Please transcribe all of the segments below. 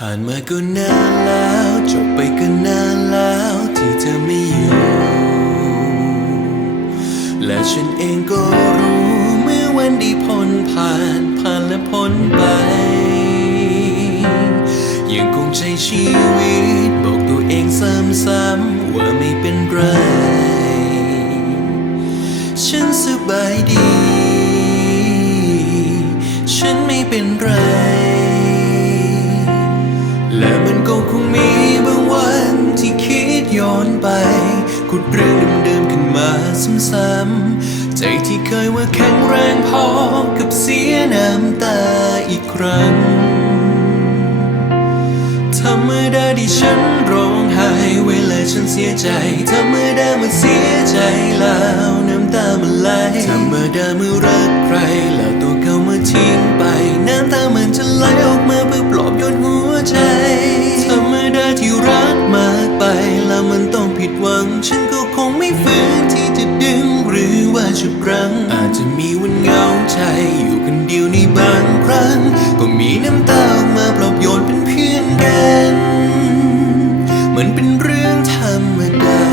ผ่านมาก็นานแล้ว จบไปก็นานแล้ว ที่เธอไม่อยู่ และฉันเองก็รู้เมื่อวันด้พ้นผ่านผ่านและพ้นไป ยังคงใช้ชีวิต บอกตัวเองซ้ำๆว่าไม่เป็นไร ฉันสบายดี ฉันไม่เป็นไร ดเรื่องเดิมๆขึ้นมาซ้ำๆใจที่เคยว่าแข็งแรงพอกับเสียน้ำตาอีกครั้งธรรมดาที่ฉันร้องไห้เวลาฉันเสียใจธรรมดาเมื่อเสียใจแล้วน้ำตามันไหลธรรมดาเมื่อรักใครแล้ว แล้วมันต้องผิดหวัง ฉันก็คงไม่ฝืนที่จะดึงหรือว่าฉุกรั้ง อาจจะมีวันเหงาใจอยู่คนเดียวในบางครั้ง ก็มีน้ำตาออกมาปลอบโยนเป็นเพื่อนกันเหมือนเป็นเรื่องธรรมดา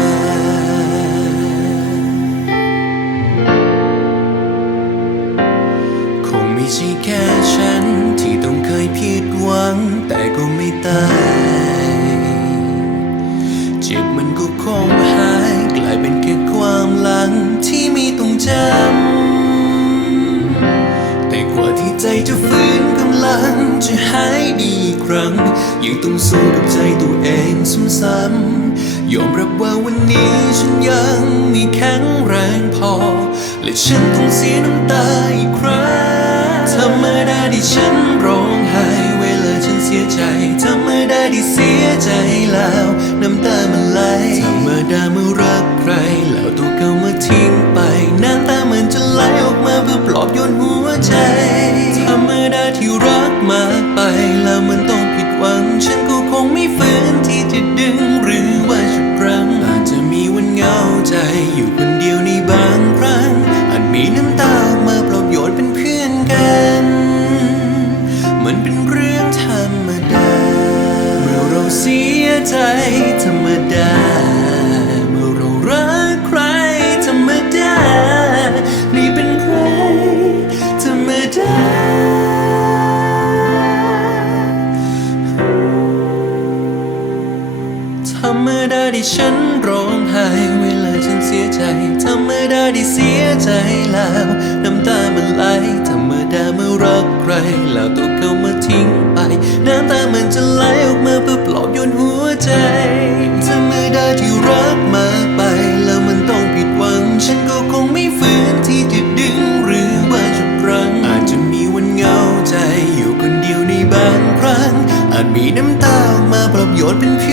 คงไม่ใช่แค่ฉันที่ต้องเคยผิดหวัง แต่ก็ไม่ตาย จำ แต่กว่าที่ใจจะฟื้นกำลังจะหายดีครั้ง ยังต้องสู้กับใจตัวเองซ้ำๆยอมรับว่าวันนี้ฉันยังไม่แข็งแรงพอ และฉันต้องเสียน้ำตาอีกครั้งธรรมดาที่ฉันร้องไห้เวลาฉันเสียใจธรรมดาที่เสียใจแล้ว ไปแล้วมันต้องผิดหวัง ฉันก็คงไม่ฝืนที่จะดึงหรือว่าฉุดรั้งอาจจะมีวันเหงาใจอยู่คนเดียวในบางครั้ง อาจมีน้ำตามาปลอบโยนเป็นเพื่อนกัน มันเป็นเรื่องธรรมดา เมื่อเราเสียใจธรรมดา ธรรมดาที่ฉันร้องไห้เวลาฉันเสียใจธรรมดาที่เสียใจแล้วน้ำตามันไหลธรรมดาเมื่อรักใครแล้วตัวเขามาทิ้งไป น้ำตามันจะไหลออกมาเพื่อปลอบโยนหัวใจธรรมดาที่รักมาไป แล้วมันต้องผิดหวัง ฉันก็คงไม่ฝืนที่จะดึงหรือว่าจะรั้งอาจจะมีวันเหงาใจอยู่คนเดียวในบางครั้ง อาจมีน้ำตาออกมาปลอบโยนเป็นเพื่อ